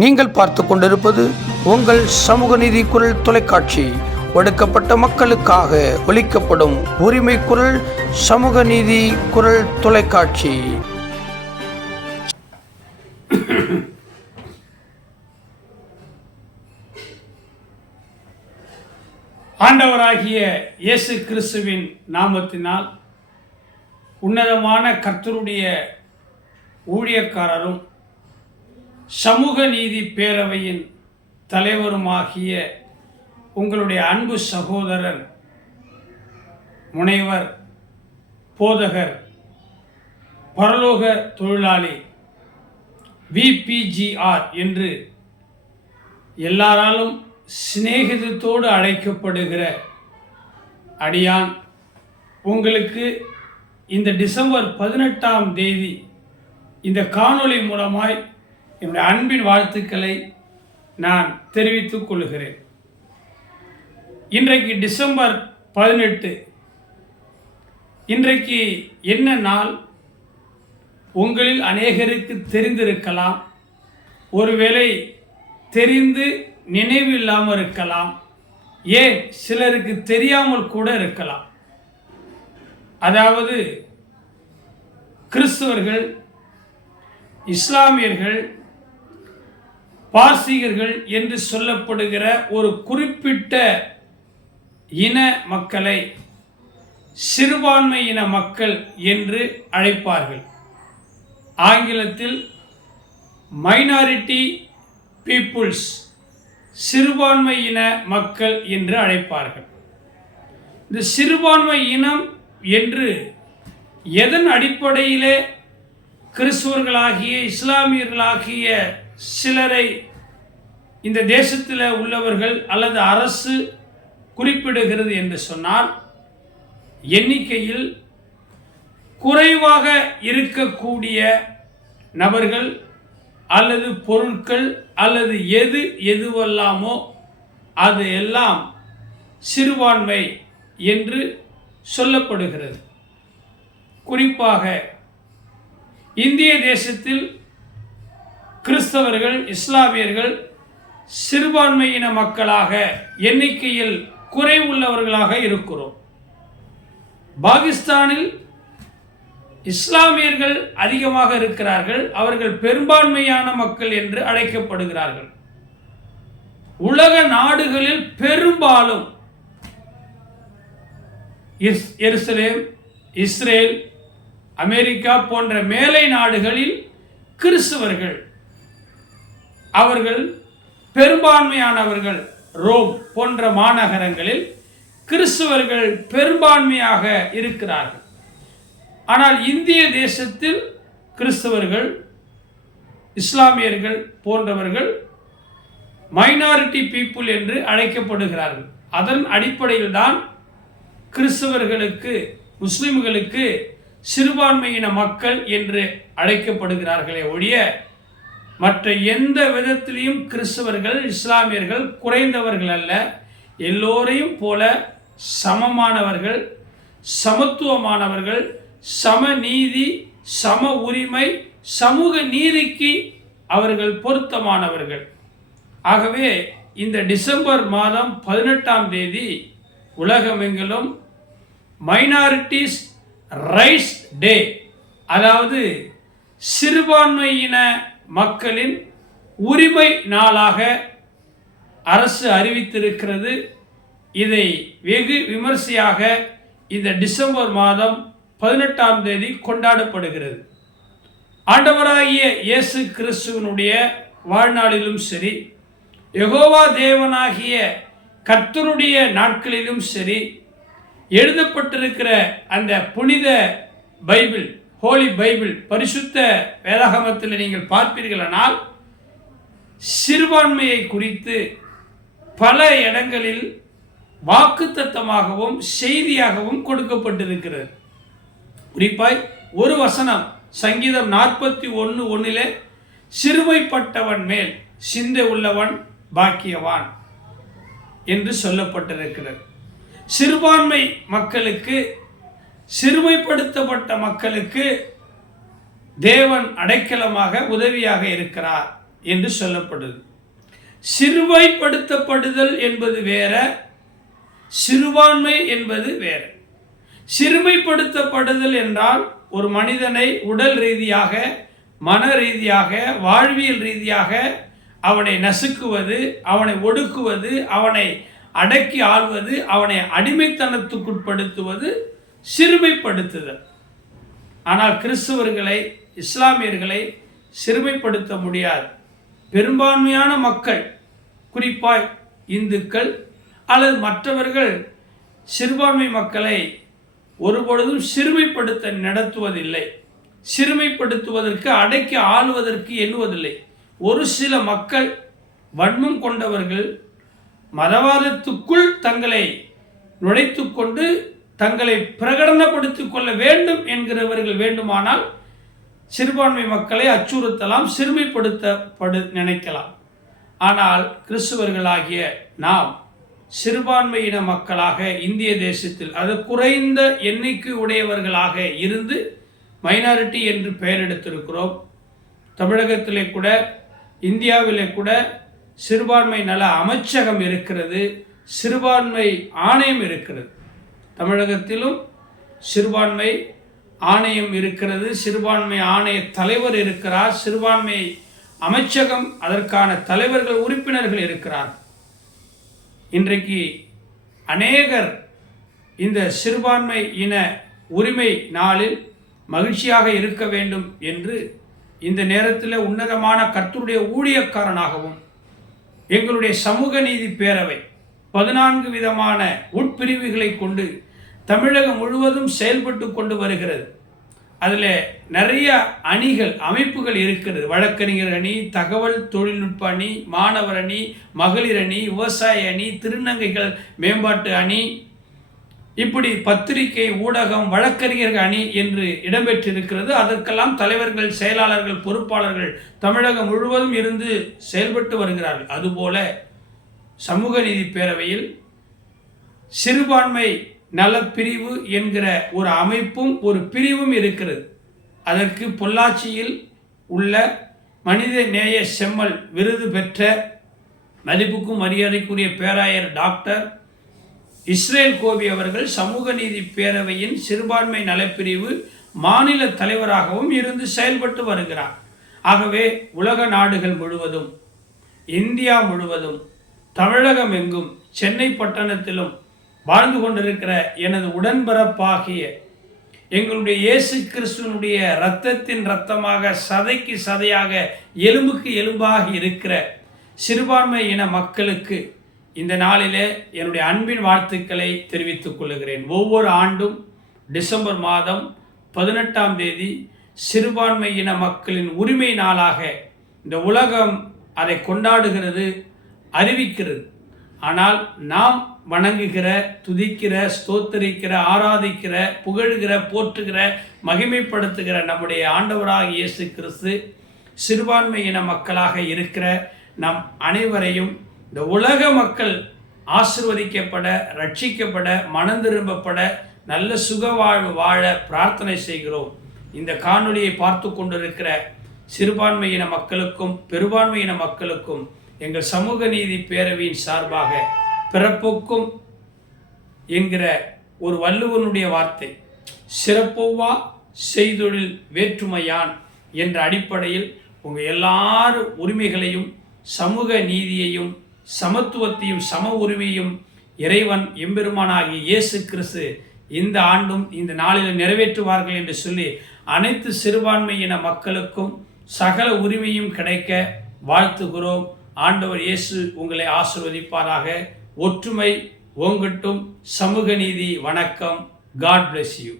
நீங்கள் பார்த்து கொண்டிருப்பது உங்கள் சமூக நீதி குரல் தொலைக்காட்சி. உங்கள் சமூக நீதி குரல் தொலைக்காட்சி ஒடுக்கப்பட்ட மக்களுக்காக ஒலிக்கப்படும் உரிமை குரல் சமூக நீதி குரல் தொலைக்காட்சி. ஆண்டவராகிய இயேசு கிறிஸ்துவின் நாமத்தினால் உன்னதமான கர்த்தருடைய ஊழியக்காரரும் சமூக நீதி பேரவையின் தலைவருமாகிய உங்களுடைய அன்பு சகோதரர் முனைவர் போதகர் பரலோக தொழிலாளி VPGR என்று எல்லாராலும் சிநேகிதத்தோடு அழைக்கப்படுகிற அடியான் உங்களுக்கு இந்த டிசம்பர் 18ஆம் தேதி இந்த காணொளி மூலமாய் என்னுடைய அன்பின் வாழ்த்துக்களை நான் தெரிவித்துக் கொள்கிறேன். இன்றைக்கு டிசம்பர் 18. இன்றைக்கு என்ன நாள் உங்களில் அநேகருக்கு தெரிந்திருக்கலாம், ஒருவேளை தெரிந்து நினைவில்லாமல் இருக்கலாம், ஏன் சிலருக்கு தெரியாமல் கூட இருக்கலாம். அதாவது கிறிஸ்தவர்கள், இஸ்லாமியர்கள், பார்சீகர்கள் என்று சொல்லப்படுகிற ஒரு குறிப்பிட்ட இன மக்களை சிறுபான்மை இன மக்கள் என்று அழைப்பார்கள். ஆங்கிலத்தில் மைனாரிட்டி பீப்புள்ஸ், சிறுபான்மை இன மக்கள் என்று அழைப்பார்கள். இந்த சிறுபான்மை இனம் என்று எதன் அடிப்படையிலே கிறிஸ்துவர்களாகிய இஸ்லாமியர்களாகிய சிலரை இந்த தேசத்தில் உள்ளவர்கள் அல்லது அரசு குறிப்பிடுகிறது என்று சொன்னால், எண்ணிக்கையில் குறைவாக இருக்கக்கூடிய நபர்கள் அல்லது பொருட்கள் அல்லது எதுவெல்லாமோ அது எல்லாம் சிறுபான்மை என்று சொல்லப்படுகிறது. குறிப்பாக இந்திய தேசத்தில் கிறிஸ்தவர்கள், இஸ்லாமியர்கள் சிறுபான்மையின மக்களாக எண்ணிக்கையில் குறைவுள்ளவர்களாக இருக்கிறோம். பாகிஸ்தானில் இஸ்லாமியர்கள் அதிகமாக இருக்கிறார்கள், அவர்கள் பெரும்பான்மையான மக்கள் என்று அழைக்கப்படுகிறார்கள். உலக நாடுகளில் பெரும்பாலும் எருசலேம், இஸ்ரேல், அமெரிக்கா போன்ற மேலை நாடுகளில் கிறிஸ்தவர்கள் அவர்கள் பெரும்பான்மையானவர்கள். ரோம் போன்ற மாநகரங்களில் கிறிஸ்தவர்கள் பெரும்பான்மையாக இருக்கிறார்கள். ஆனால் இந்திய தேசத்தில் கிறிஸ்தவர்கள், இஸ்லாமியர்கள் போன்றவர்கள் மைனாரிட்டி பீப்புள் என்று அழைக்கப்படுகிறார்கள். அதன் அடிப்படையில் தான் கிறிஸ்தவர்களுக்கு, முஸ்லிம்களுக்கு சிறுபான்மையின மக்கள் என்று அழைக்கப்படுகிறார்களே ஒழிய மற்ற எந்த விதத்திலையும் கிறிஸ்தவர்கள், இஸ்லாமியர்கள் குறைந்தவர்கள் அல்ல. எல்லோரையும் போல சமமானவர்கள், சமத்துவமானவர்கள், சமநீதி, சம உரிமை, சமூக நீதிக்கு அவர்கள் பொருத்தமானவர்கள். ஆகவே இந்த டிசம்பர் மாதம் 18ஆம் தேதி உலகமெங்கிலும் மைனாரிட்டிஸ் ரைட்ஸ் டே, அதாவது சிறுபான்மையின மக்களின் உரிமை நாளாக அரசு அறிவித்திருக்கிறது. இதை வெகு விமர்சையாக இந்த டிசம்பர் மாதம் 18ஆம் தேதி கொண்டாடப்படுகிறது. ஆண்டவராகிய இயேசு கிறிஸ்துவனுடைய வாழ்நாளிலும் சரி, யெகோவா தேவனாகிய கர்த்தருடைய நாட்களிலும் சரி, எழுதப்பட்டிருக்கிற அந்த புனித பைபிள், ஹோலி பைபிள், பரிசுத்த வேதாகமத்தில் நீங்கள் பார்ப்பீர்களானால் சிறுபான்மையை குறித்து பல இடங்களில் வாக்குத்தத்தமாகவும் செய்தியாகவும் கொடுக்கப்பட்டிருக்கிறது. குறிப்பாய் ஒரு வசனம் சங்கீதம் 41:1 சிறுமைப்பட்டவன் மேல் சிந்தை உள்ளவன் பாக்கியவான் என்று சொல்லப்பட்டிருக்கிறது. சிறுபான்மை மக்களுக்கு, சிறுமைப்படுத்தப்பட்ட மக்களுக்கு தேவன் அடைக்கலமாக உதவியாக இருக்கிறார் என்று சொல்லப்படுது. சிறுமைப்படுத்தப்படுதல் என்பது வேற, சிறுபான்மை என்பது வேற. சிறுமைப்படுத்தப்படுதல் என்றால் ஒரு மனிதனை உடல் ரீதியாக, மன ரீதியாக, வாழ்வியல் ரீதியாக அவனை நசுக்குவது, அவனை ஒடுக்குவது, அவனை அடக்கி ஆள்வது, அவனை அடிமைத்தனத்துக்குட்படுத்துவது சிறுமைப்படுத்துதல். ஆனால் கிறிஸ்தவர்களை, இஸ்லாமியர்களை சிறுமைப்படுத்த முடியாது. பெரும்பான்மையான மக்கள், குறிப்பாய் இந்துக்கள் அல்லது மற்றவர்கள், சிறுபான்மை மக்களை ஒருபொழுதும் சிறுமைப்படுத்த நடத்துவதில்லை. சிறுமைப்படுத்துவதற்கு, அடக்கி ஆளுவதற்கு எண்ணுவதில்லை. ஒரு சில மக்கள், வன்மம் கொண்டவர்கள், மதவாதத்துக்குள் தங்களை நுழைத்து கொண்டு தங்களை பிரகடனப்படுத்திக் கொள்ள வேண்டும் என்கிறவர்கள் வேண்டுமானால் சிறுபான்மை மக்களை அச்சுறுத்தலாம், சிறுமைப்படுத்த நினைக்கலாம். ஆனால் கிறிஸ்தவர்களாகிய நாம் சிறுபான்மையின மக்களாக இந்திய தேசத்தில், அது குறைந்த எண்ணிக்கை உடையவர்களாக இருந்து மைனாரிட்டி என்று பெயர் எடுத்திருக்கிறோம். தமிழகத்திலே கூட, இந்தியாவிலே கூட சிறுபான்மை நல அமைச்சகம் இருக்கிறது, சிறுபான்மை ஆணையம் இருக்கிறது. தமிழகத்திலும் சிறுபான்மை ஆணையம் இருக்கிறது, சிறுபான்மை ஆணைய தலைவர் இருக்கிறார், சிறுபான்மை அமைச்சகம், அதற்கான தலைவர்கள், உறுப்பினர்கள் இருக்கிறார். இன்றைக்கு அநேகர் இந்த சிறுபான்மை இன உரிமை நாளில் மகிழ்ச்சியாக இருக்க வேண்டும் என்று இந்த நேரத்தில் உன்னதமான கர்த்தருடைய ஊழியக்காரனாகவும் எங்களுடைய சமூக நீதி பேரவை 14 விதமான உட்பிரிவுகளை கொண்டு தமிழகம் முழுவதும் செயல்பட்டு கொண்டு வருகிறது. அதில் நிறைய அணிகள், அமைப்புகள் இருக்கிறது. வழக்கறிஞர் அணி, தகவல் தொழில்நுட்ப அணி, மாணவர் அணி, மகளிர் அணி, விவசாய அணி, திருநங்கைகள் மேம்பாட்டு அணி, இப்படி பத்திரிகை, ஊடகம், வழக்கறிஞர்கள் அணி என்று இடம்பெற்றிருக்கிறது. அதற்கெல்லாம் தலைவர்கள், செயலாளர்கள், பொறுப்பாளர்கள் தமிழகம் முழுவதும் இருந்து செயல்பட்டு வருகிறார்கள். அதுபோல சமூக நீதி பேரவையில் சிறுபான்மை நலப்பிரிவு என்கிற ஒரு அமைப்பும் ஒரு பிரிவும் இருக்கிறது. அதற்கு பொள்ளாச்சியில் உள்ள மனித நேய செம்மல் விருது பெற்ற மதிப்புக்கும் மரியாதைக்குரிய பேராயர் டாக்டர் இஸ்ரேல் கோபி அவர்கள் சமூக நீதி பேரவையின் சிறுபான்மை நலப்பிரிவு மாநில தலைவராகவும் இருந்து செயல்பட்டு வருகிறார். ஆகவே உலக நாடுகள் முழுவதும், இந்தியா முழுவதும், தமிழகம் எங்கும், சென்னை பட்டணத்திலும் வாழ்ந்து கொண்டிருக்கிற எனது உடன்பிறப்பாகிய எங்களுடைய இயேசு கிறிஸ்துவனுடைய இரத்தத்தின் இரத்தமாக, சதைக்கு சதையாக, எலும்புக்கு எலும்பாக இருக்கிற சிறுபான்மை இன மக்களுக்கு இந்த நாளிலே என்னுடைய அன்பின் வாழ்த்துக்களை தெரிவித்துக் கொள்கிறேன். ஒவ்வொரு ஆண்டும் டிசம்பர் மாதம் 18ஆம் தேதி சிறுபான்மை இன மக்களின் உரிமை நாளாக இந்த உலகம் அதை கொண்டாடுகிறது, அறிவிக்கிறது. ஆனால் நாம் வணங்குகிற, துதிக்கிற, ஸ்தோத்தரிக்கிற, ஆராதிக்கிற, புகழ்கிற, போற்றுகிற, மகிமைப்படுத்துகிற நம்முடைய ஆண்டவராக இயேசு கிறிஸ்து சிறுபான்மை இன மக்களாக இருக்கிற நம் அனைவரையும் இந்த உலக மக்கள் ஆசீர்வதிக்கப்பட, ரட்சிக்கப்பட, மனம் திரும்பப்பட, நல்ல சுகவாழ்வு வாழ பிரார்த்தனை செய்கிறோம். இந்த காணொளியை பார்த்து கொண்டிருக்கிற சிறுபான்மையின மக்களுக்கும் பெரும்பான்மையின மக்களுக்கும் எங்கள் சமூக நீதி பேரவையின் சார்பாக பிறப்புக்கும் என்கிற ஒரு வள்ளுவனுடைய வார்த்தை, சிறப்பொவ்வா செய்தொழில் வேற்றுமையான் என்ற அடிப்படையில் உங்கள் எல்லாரும் உரிமைகளையும், சமூக நீதியையும், சமத்துவத்தையும், சம உரிமையும் இறைவன் எம்பெருமானாகிய இயேசு கிறிஸ்து இந்த ஆண்டும் இந்த நாளில் நிறைவேற்றுவார்கள் என்று சொல்லி அனைத்து சிறுபான்மையின மக்களுக்கும் சகல உரிமையும் கிடைக்க வாழ்த்துகிறோம். ஆண்டவர் இயேசு உங்களை ஆசீர்வதிப்பாராக. ஒற்றுமை ஓங்கட்டும். சமூக நீதி. வணக்கம். God bless you.